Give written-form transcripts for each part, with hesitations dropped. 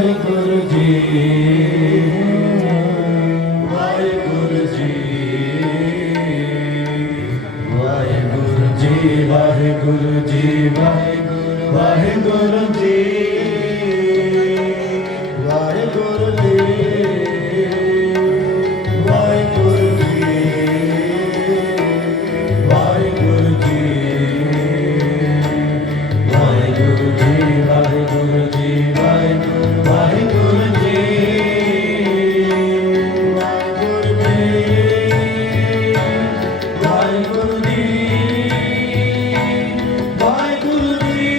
ਵਾਹਿਗੁਰੂ ਜੀ ਵਾਹਿਗੁਰੂ ਜੀ ਵਾਹਿਗੁਰੂ ਜੀ ਵਾਹਿਗੁਰੂ ਜੀ ਵਾਹਿਗੁਰੂ ਵਾਹਿਗੁਰੂ ਜੀ ਵਾਹਿਗੁਰੂ ਜੀ ਵਾਹਿਗੁਰੂ ਜੀ ਵਾਹਿਗੁਰੂ ਜੀ ਵਾਹਿਗੁਰੂ ਜੀ ਵਾਹਿਗੁਰੂ ਜੀ ਵਾਹਿਗੁਰੂ ਵਾਹਿਗੁਰੂ ਜੀ ਵਾਹਿਗੁਰੂ ਜੀ ਵਾਹਿਗੁਰੂ ਜੀ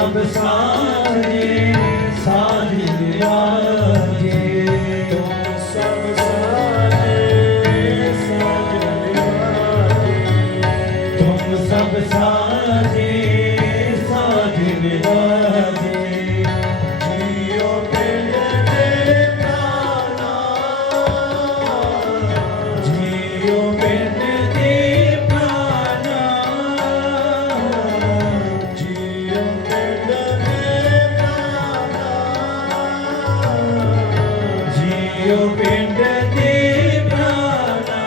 सब साजे साज निवाजे तुम सब साजे साज निवाजे तुम सब साजे साज निवाजे जियो पिंड दे प्राणा जियो पिंड दे प्राणा जियो पिंड दे प्राणा जियो पिंड दे प्राणा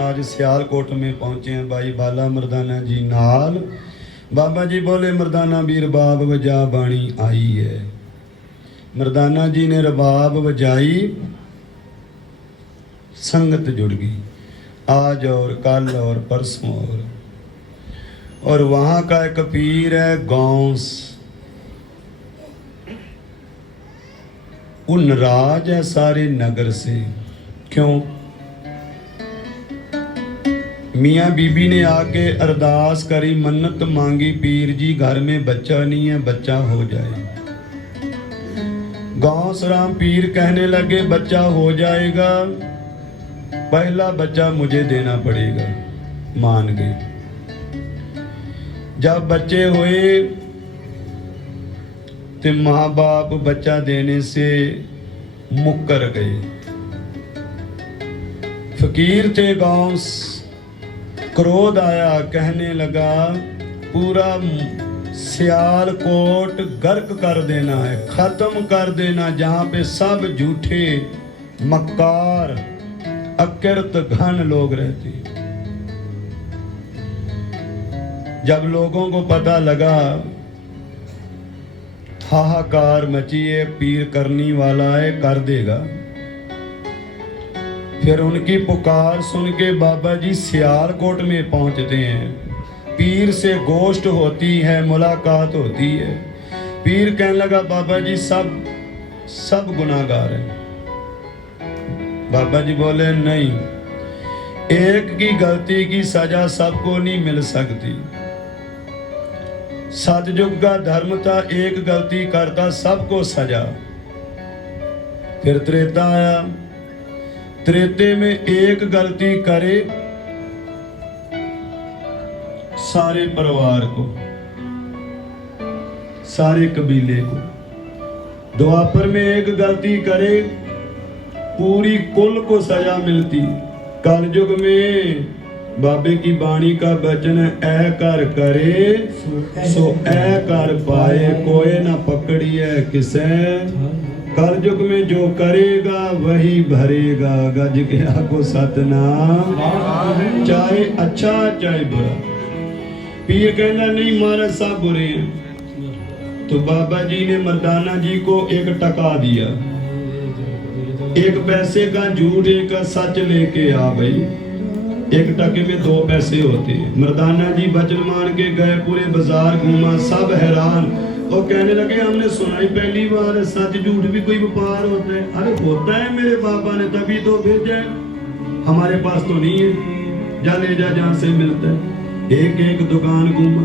आज सियालकोट में पहुंचे हैं भाई बाला मर्दाना जी नाल। बाबा जी बोले मर्दाना भी रबाब वजा बाणी आई है। मर्दाना जी ने रबाब बजाई, संगत जुड़ गई आज और कल और परसों और वहाँ का एक पीर है गौंस, वो नाराज है सारे नगर से। क्यों? मियाँ बीबी ने आके अरदास करी, मन्नत मांगी, पीर जी घर में बच्चा नहीं है, बच्चा हो जाए। गौस राम पीर कहने लगे बच्चा हो जाएगा, पहला बच्चा मुझे देना पड़ेगा। मान गए। जब बच्चे हुए तो माँ बाप बच्चा देने से मुकर गए। फकीर थे गौस, क्रोध आया, कहने लगा पूरा सियालकोट गर्क कर देना है, खत्म कर देना, जहां पे सब झूठे मक्कार अकृत घन लोग रहते हैं। जब लोगों को पता लगा हाहाकार मची है, पीर करनी वाला है, कर देगा, फिर उनकी पुकार सुन के बाबा जी सियालकोट में पहुंचते हैं। पीर से गोष्ठ होती है, मुलाकात होती है। पीर कहने लगा बाबा जी सब गुनाहगार हैं। बाबा जी बोले नहीं, एक की गलती की सजा सबको नहीं मिल सकती। सतयुग का धर्म था, एक गलती करता सबको सजा। फिर त्रेता आया, त्रेते में एक गलती करे सारे परिवार को, सारे कबीले को। द्वापर में एक गलती करे पूरी कुल को सजा मिलती। कलयुग में बाबे की वाणी का वचन है, ऐ कर करे सो ऐ कर पाए, कोई ना पकड़िए किसे। कलयुग में जो करेगा वही भरेगा, गज गया को सतनाम, चाहे अच्छा चाहे बुरा। पीर कहना नहीं महाराज सब बुरे हैं। तो बाबा जी ने मर्दाना जी को एक टका दिया, एक पैसे का झूठ एक सच लेके आ भाई। एक टके में 2 पैसे होते हैं। मर्दाना जी वचन मान के गए, पूरे बाजार घूमा, सब हैरान। और कहने लगे हमने सुना ही पहली बार सच झूठ भी कोई व्यापार होता है। अरे होता है, मेरे बाबा ने तभी तो भेजा है, हमारे पास तो नहीं है। जा ले जा जहां से मिलता है। एक एक दुकान घूमा,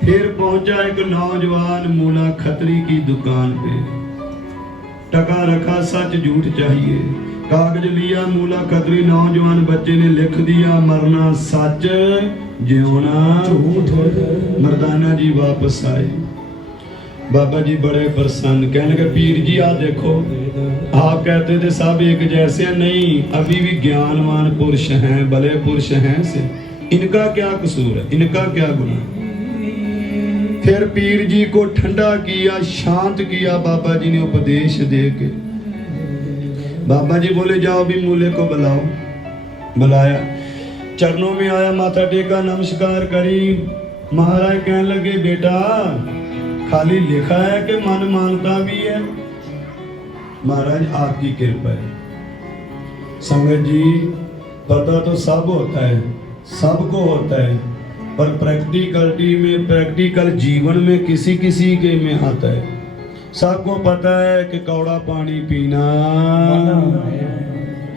फिर पहुंचा एक नौजवान मूला खत्री की दुकान पे। टका रखा, सच झूठ चाहिए। कागज लिया, मूला खत्री नौजवान बच्चे ने लिख दिया, मरना सच जियोना झूठ। मर्दाना जी वापस आए। बाबा जी बड़े प्रसन्न, कहने लगे पीर जी आ देखो, आप कहते थे सब एक जैसे हैं, नहीं अभी भी ज्ञानवान पुरुष हैं, भले पुरुष हैं से। इनका क्या कसूर है, इनका क्या गुनाह। फिर पीर जी को ठंडा किया, शांत किया बाबा जी ने उपदेश दे के। बाबा जी बोले जाओ भी मूले को बुलाओ। बुलाया, चरणों में आया, माथा टेका, नमस्कार करी। महाराज कहने लगे बेटा खाली लिखा है कि मन मानता भी है। महाराज आपकी कृपा है। संगत जी पता तो सब होता है, सबको होता है, पर प्रैक्टिकलिटी में, प्रैक्टिकल जीवन में किसी किसी के में आता है। सबको पता है कि कौड़ा पानी पीना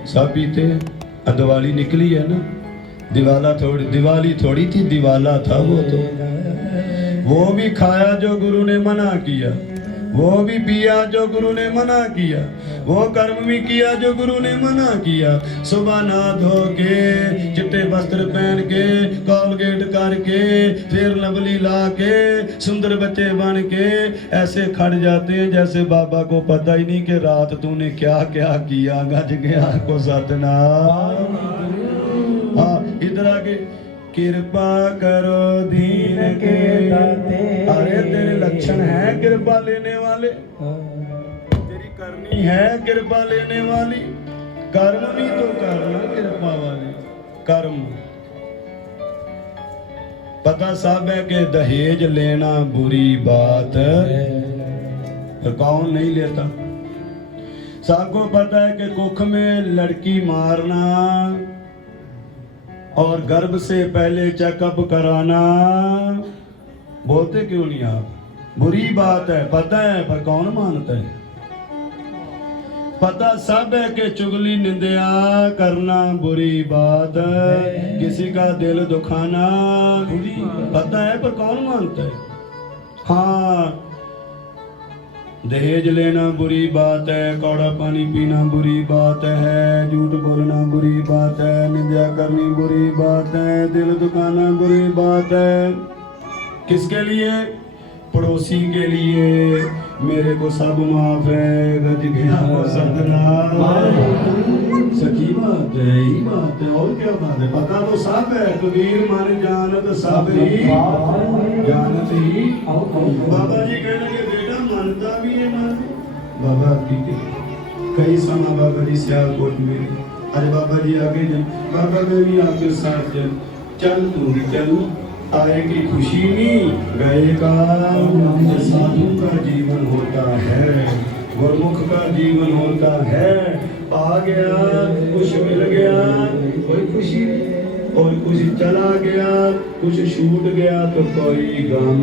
सब पीते हैं। दिवाली निकली है ना, दिवाली थोड़ी थी, दिवाला था वो तो। वो भी खाया जो गुरु ने मना किया, वो भी पिया जो गुरु ने मना किया, वो कर्म भी किया जो गुरु ने मना किया। सुबह नहा धो के, चिट्टे वस्त्र पहन के, कॉलगेट करके, फिर लवली ला के, सुंदर बच्चे बन के ऐसे खड़ जाते हैं जैसे बाबा को पता ही नहीं कि रात तूने क्या क्या किया। गज गया को सतनाम। हाँ इधर आके कृपा करो दीन के दाते। अरे तेरे लक्षण है कृपा लेने वाले, तेरी करनी है कृपा लेने वाली। कर्म भी तो करना कृपा वाली कर्म। पता सब है कि दहेज लेना बुरी बात, पर कौन नहीं लेता। सबको पता है कि कुख में लड़की मारना और गर्भ से पहले चेकअप कराना, बोलते क्यों नहीं आप, बुरी बात है, पता है, पर कौन मानता है। पता सब है कि चुगली निंदा करना बुरी बात है, किसी का दिल दुखाना बुरी, पता है, पर कौन मानता है। हाँ दहेज लेना बुरी बात है, कौड़ा पानी पीना बुरी बात है, झूठ बोलना बुरी बात है, निंदा करनी बुरी बात है, दिल दुखाना बुरी बात है। किसके लिए? पड़ोसी के लिए, मेरे को सब माफ है, गज गया को सतनाम। सच्ची बात है, यही बात है, और क्या बात है? पता तो सब है, कबीर मन जानत सब ही जानत ही। बाबा जी कहने लगे बेटा मानता भी है मन। बाबा ठीक है, कई समा बाबा जी सियालकोट में, अरे बाबा जी आगे जन, बाबा मैं भी आपके साथ जन, चल तू भी चल, आएगी खुशी नहीं, गए का साधु का जीवन होता है, गुरमुख का जीवन होता है। आ गया कुछ मिल गया कोई खुशी नहीं, और कुछ चला गया कुछ छूट गया तो कोई गम।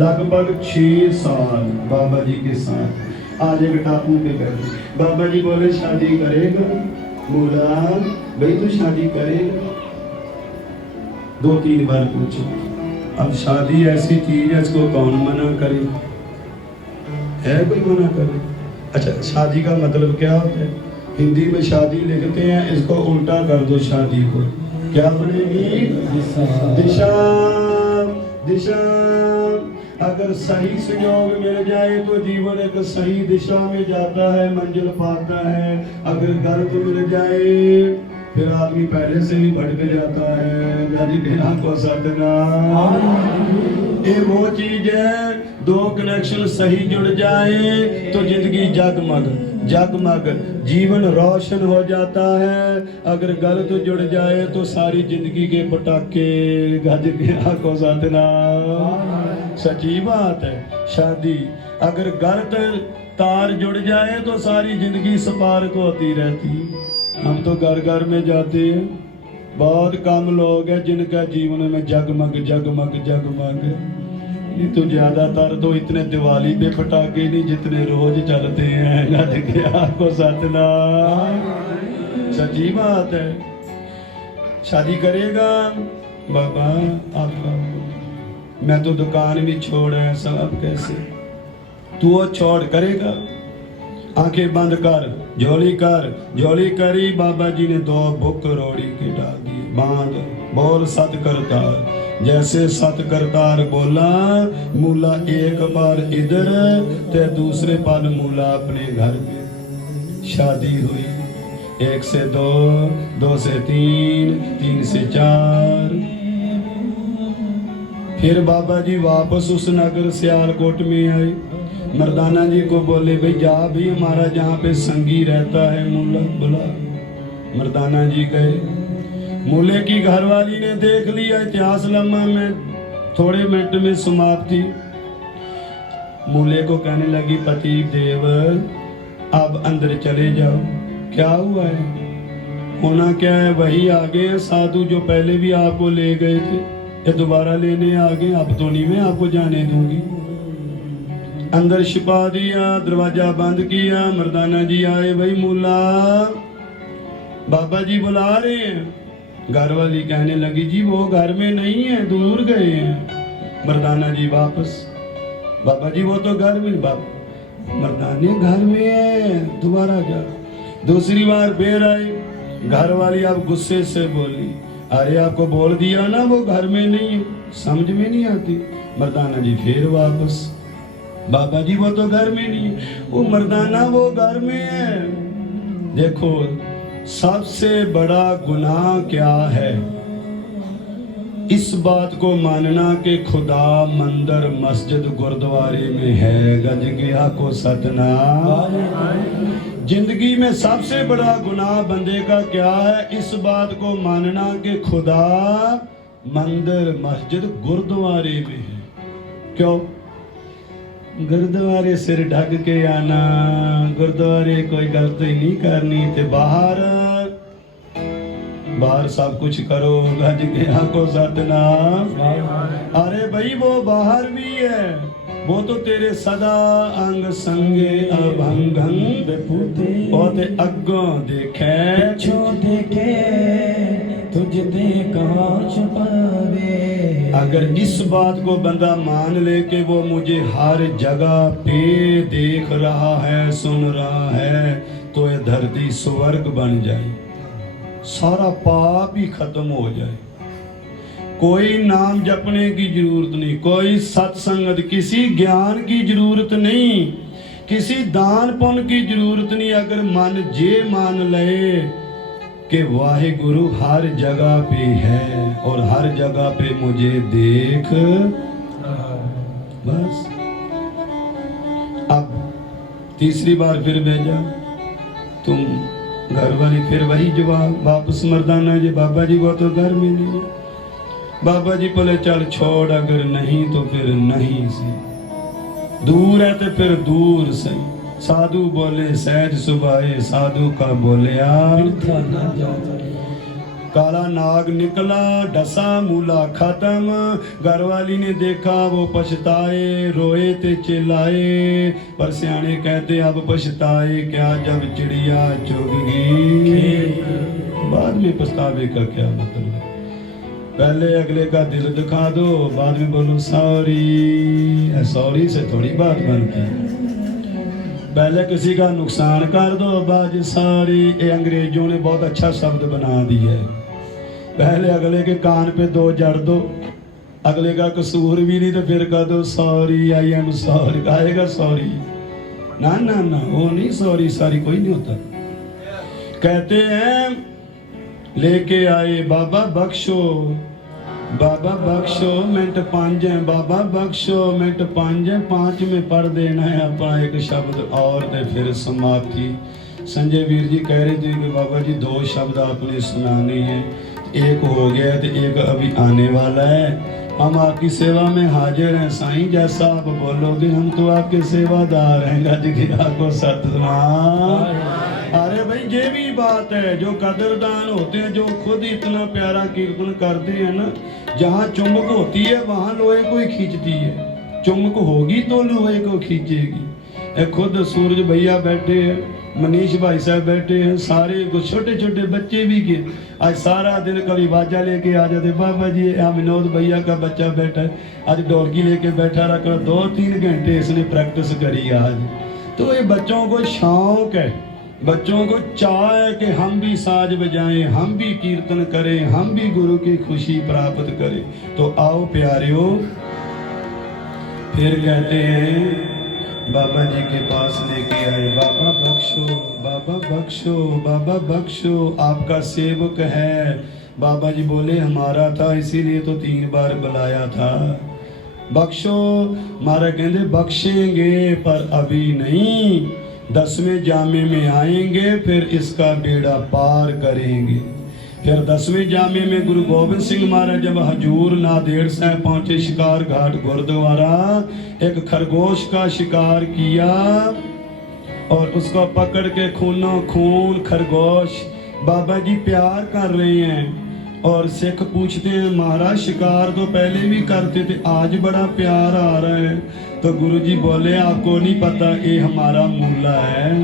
लगभग 6 साल बाबा जी के साथ आज एक टापू पे गए। बाबा जी बोले शादी करेगा? बोला भाई तू शादी करेगा? 2-3 बार पूछो। अब शादी ऐसी चीज है, इसको कौन मना करे? है कोई मना करे? अच्छा, शादी का मतलब क्या होता है? हिंदी में शादी लिखते हैं, इसको उल्टा कर दो शादी को, क्या बनेगी? दिशा। दिशा। अगर सही संयोग मिल जाए तो जीवन एक सही दिशा में जाता है, मंजिल पाता है। अगर गलत मिल जाए फिर आदमी पहले से भी भटक जाता है। गाजी कहना को सतनाम। ये वो चीज है, 2 कनेक्शन सही जुड़ जाए तो जिंदगी जगमग जगमग, जीवन रोशन हो जाता है। अगर गलत जुड़ जाए तो सारी जिंदगी के पटाखे। गाजी कहना को सतनाम। सच्ची बात है। शादी अगर गलत तार जुड़ जाए तो सारी जिंदगी स्पार्क होती रहती। हम तो घर घर में जाते हैं, बहुत कम लोग हैं जिनका जीवन में जगमग जगमग जगमग। नहीं तो ज्यादातर तो इतने दिवाली पे पटाखे नहीं जितने रोज चलते हैं। आपको सतनाम। सच्ची बात है। शादी करेगा? बाबा आपका मैं तो दुकान भी छोड़ है सब, कैसे तू वो छोड़ करेगा? आंखें बंद कर, झोली कर। झोली करी, बाबा जी ने 2 बुक रोड़ी के डाल दिए। बांध, बोल सत करतार। जैसे सत करतार बोला, मूला एक बार इधर ते दूसरे पल मूला अपने घर में। शादी हुई 1 से 2, 2 से 3, 3 से 4। फिर बाबा जी वापस उस नगर सियालकोट में आए। मर्दाना जी को बोले भाई जा भी हमारा जहाँ पे संगी रहता है मूला बुला। मर्दाना जी गए। मूले की घरवाली ने देख लिया, इतिहास लम्हा में थोड़े मिनट में समाप्ति। मूले को कहने लगी पति देव अब अंदर चले जाओ। क्या हुआ है? होना क्या है? वही आ गए साधु जो पहले भी आपको ले गए थे, ये दोबारा लेने आ गए। अब तो नहीं मैं आपको जाने दूंगी। अंदर छिपा दिया, दरवाजा बंद किया। मर्दाना जी आए। भाई मूला बाबा जी बुला रहे हैं। घर वाली कहने लगी जी वो घर में नहीं है, दूर गए हैं। मर्दाना जी वापस। बाबा जी वो तो घर में। बाबा मर्दाने घर में है, दोबारा जा। दूसरी बार फिर आई। घर वाली अब गुस्से से बोली अरे आपको बोल दिया ना वो घर में नहीं है, समझ में नहीं आती। मर्दाना जी फिर वापस। बाबा जी वो तो घर में नहीं है। वो मर्दाना वो घर में है। देखो सबसे बड़ा गुनाह क्या है? इस बात को मानना कि खुदा मंदिर मस्जिद गुरुद्वारे में है। गज गया को सतनाम। जिंदगी में सबसे बड़ा गुनाह बंदे का क्या है? इस बात को मानना कि खुदा मंदिर मस्जिद गुरुद्वारे में है। क्यों? गुरुद्वारे सिर ढक के आना, गुरुद्वारे कोई गलती नहीं करनी, ते बाहर सब कुछ करो। गज गया को सतनाम। अरे भाई वो बाहर भी है, वो तो तेरे सदा अंग संगे अभंगंग ओते अग्गों देखे पिछो देखे तुझ दे कहाँ छुपावे। अगर इस बात को बंदा मान ले कि वो मुझे हर जगह पे देख रहा है, सुन रहा है, तो ये धरती स्वर्ग बन जाए, सारा पाप ही खत्म हो जाए। कोई नाम जपने की जरूरत नहीं, कोई सत्संगत, किसी ज्ञान की जरूरत नहीं, किसी दान पुण्य की जरूरत नहीं। अगर मन जे मान ले कि वाहे गुरु हर जगह पे है और हर जगह पे मुझे देख, बस। अब तीसरी बार फिर भेजा, तुम घर वाली फिर वही जवाब वापस मर्दाना जी, बाबा जी वो तो घर में नहीं है। बाबा जी बोले चल छोड़, अगर नहीं तो फिर नहीं से, दूर है तो फिर दूर से। साधु बोले सहज सुभाए, साधु का बोले काला नाग निकला, डसा मूला खत्म। घरवाली ने देखा वो पछताए, रोए ते चिल्लाए, पर सियाने कहते अब पछताए क्या जब चिड़िया चुग गई। बाद में पछतावे का क्या मतलब है? पहले अगले का दिल दिखा दो, बाद में बोलो सॉरी। सॉरी से थोड़ी बात बनती है। पहले किसी का नुकसान कर दो, बाद सॉरी। ये अंग्रेजों ने बहुत अच्छा शब्द बना दिया है। पहले अगले के कान पे दो जड़ दो, अगले का कसूर भी नहीं तो फिर कह दो सॉरी, आई एम सॉरी। कहेगा सॉरी? ना ना ना, वो नहीं सॉरी, सॉरी कोई नहीं होता। कहते हैं लेके आए बाबा बख्शो, बाबा बख्शो मिनट 5 है, बाबा बख्शो मिनट 5 है, 5 में पढ़ देना है अपना एक शब्द और ते फिर समाप्ति। संजय वीर जी कह रहे थे कि बाबा जी 2 शब्द आपने सुनाने हैं, एक हो गया तो एक अभी आने वाला है। हम आपकी सेवा में हाजिर हैं साईं, जैसा आप बोलोगे हम तो आपके सेवादार हैं। गज गिरा को सतनाम। अरे भाई ये भी बात है, जो कदरदान होते हैं, जो खुद इतना प्यारा कीर्तन करते हैं ना, जहाँ चुम्बक होती है वहाँ लोहे को ही खींचती है, चुम्बक होगी तो लोहे को खींचेगी। खुद सूरज भैया बैठे हैं, मनीष भाई साहब बैठे हैं, सारे छोटे छोटे बच्चे भी के आज सारा दिन कभी बाजा लेके आ जाते, बाबा जी यहाँ विनोद भैया का बच्चा बैठा है, आज ढोलकी लेके बैठा रखा, 2-3 घंटे इसने प्रैक्टिस करी आज। तो ये बच्चों को शौक है, बच्चों को चाह है कि हम भी साज बजाएं, हम भी कीर्तन करें, हम भी गुरु की खुशी प्राप्त करें। तो आओ प्यारियों, फिर कहते हैं बाबा जी के पास लेके आए, बाबा बख्शो, बाबा बख्शो, बाबा बख्शो, आपका सेवक है। बाबा जी बोले हमारा था इसीलिए तो 3 बार बुलाया था। बख्शो, मारा कहते बख्शेंगे पर अभी नहीं, 10वें जामे में आएंगे फिर इसका बेड़ा पार करेंगे। फिर 10वें जामे में गुरु गोबिंद सिंह महाराज जब हजूर नादेड़ साहब पहुंचे शिकार घाट गुरुद्वारा, एक खरगोश का शिकार किया और उसको पकड़ के खूनों खून खरगोश बाबा जी प्यार कर रहे हैं। और सिख पूछते हैं महाराज शिकार तो पहले भी करते थे, आज बड़ा प्यार आ रहा है। तो गुरु जी बोले आपको नहीं पता, ये हमारा मूला है,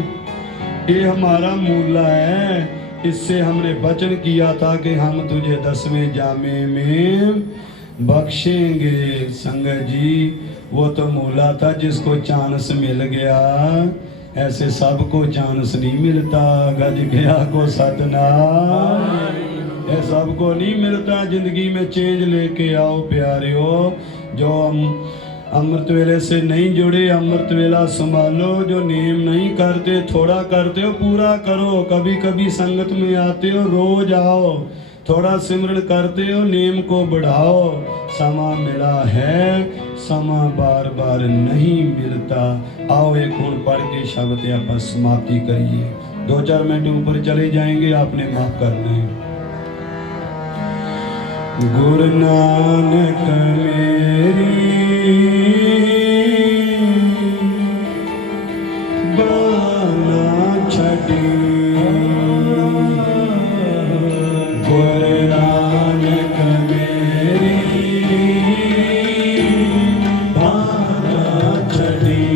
ये हमारा मूला है। इससे हमने वचन किया था कि हम तुझे 10वें जामे में बख्शेंगे। संगत जी वो तो मूला था जिसको चांस मिल गया, ऐसे सबको चांस नहीं मिलता। गज गया को सतनाम, ये सबको नहीं मिलता। जिंदगी में चेंज लेके आओ प्यारियों। जो हम अमृत वेले से नहीं जुड़े, अमृत वेला संभालो। जो नेम नहीं करते, थोड़ा करते हो पूरा करो। कभी कभी संगत में आते हो, रोज आओ, थोड़ा सिमरन करते हो, नेम को बढ़ाओ। समा मिला है, समा बार बार नहीं मिलता। आओ एक खून पढ़ के शब्द आप समाप्ति करिए। 2-4 मिनट ऊपर चले जाएंगे, आपने माफ करना है। गुरु नानक मेरी बाना छड़ी, गुरु नानक मेरी बाना छड़ी,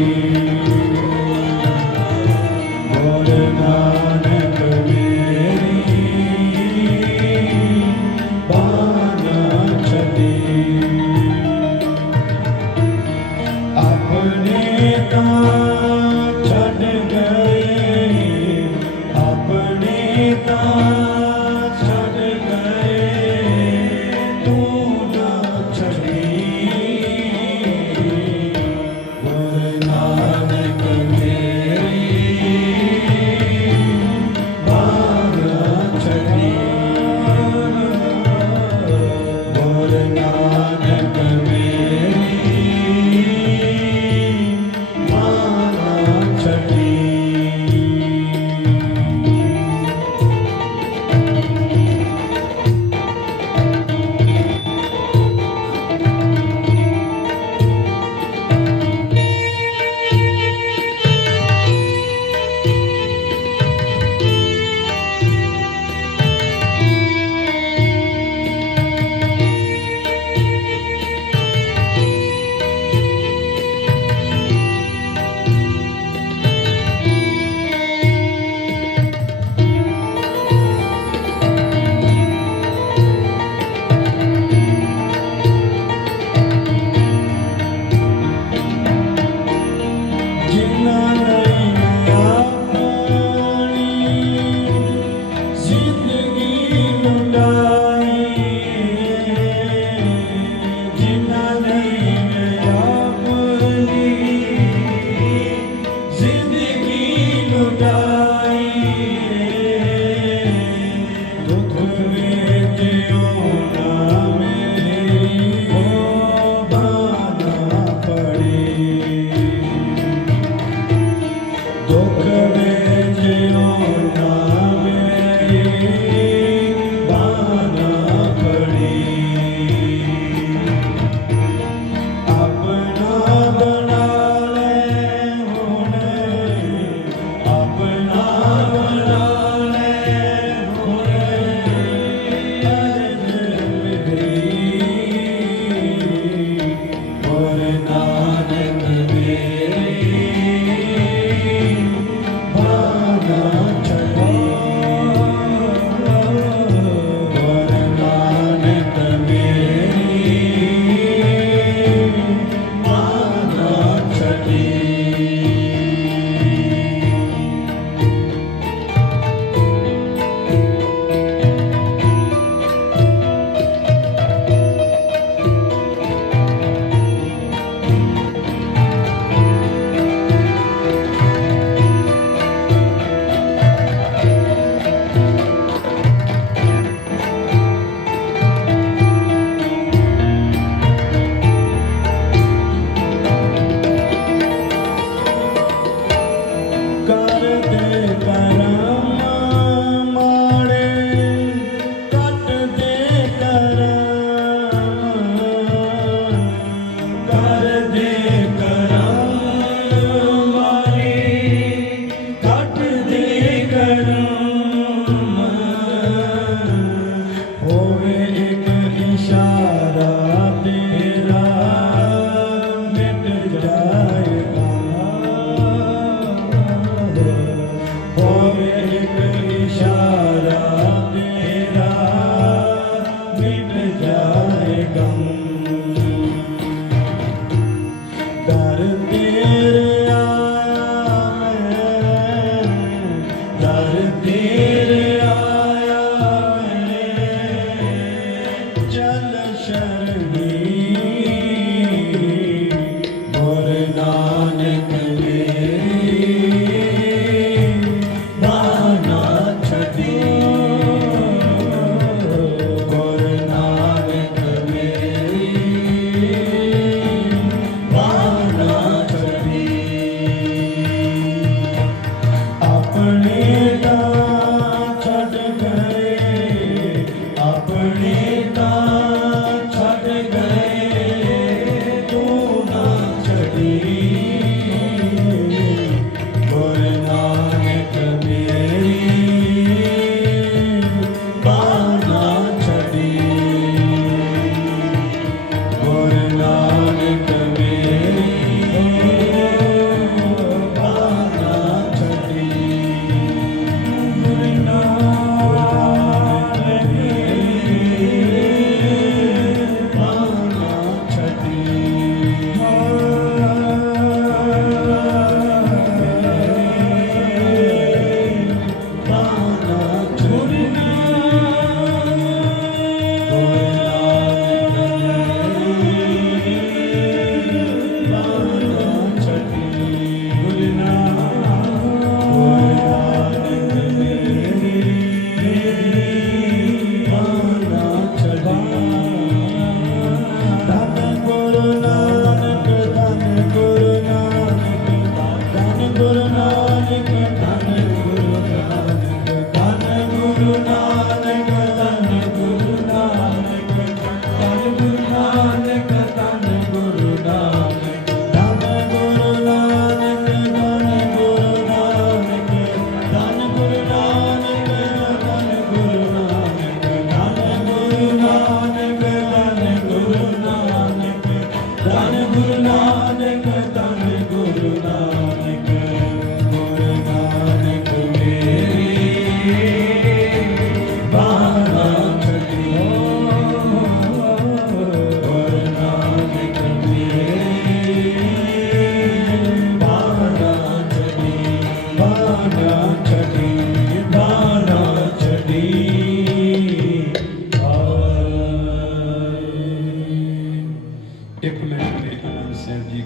गुरु नानक मेरी बाना छड़ी। अपने का छड़ गए, अपने का छड़ गए, तू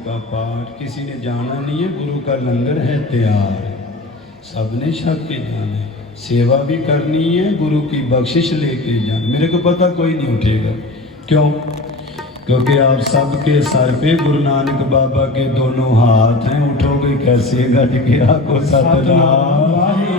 का पाठ। किसी ने जाना नहीं है, गुरु का लंगर है तैयार, सबने छक के जाना है, सेवा भी करनी है, गुरु की बख्शिश लेके जाना। मेरे को पता कोई नहीं उठेगा, क्यों? क्योंकि आप सबके सर पे गुरु नानक बाबा के दोनों हाथ हैं। उठोगे कैसे? गज के आको सतनाम।